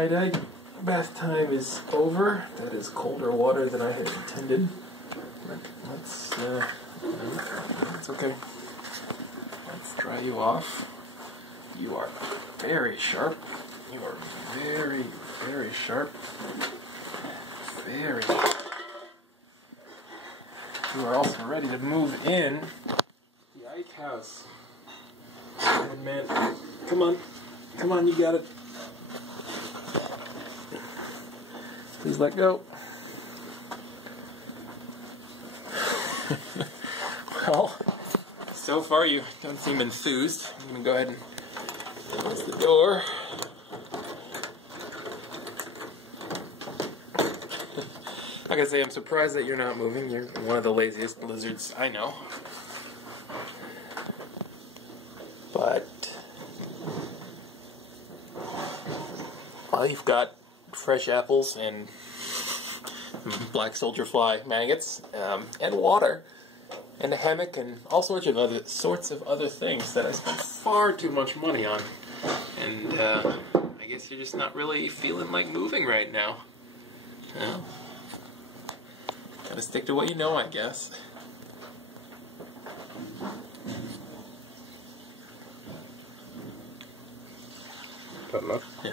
Night bath time is over. That is colder water than I had intended. Let's, it's okay. Let's dry you off. You are very sharp. You are very, very sharp. Very. You are also ready to move in the Ike house. Good man. Come on. Come on, you got it. Please let go. Well, so far you don't seem enthused. I'm going to go ahead and close the door. Like I say, I'm surprised that you're not moving. You're one of the laziest lizards I know. But, well, you've got fresh apples and black soldier fly maggots, and water, and a hammock, and all sorts of other things that I spent far too much money on. And I guess you're just not really feeling like moving right now. Well, gotta stick to what you know, I guess. Put them up? Yeah.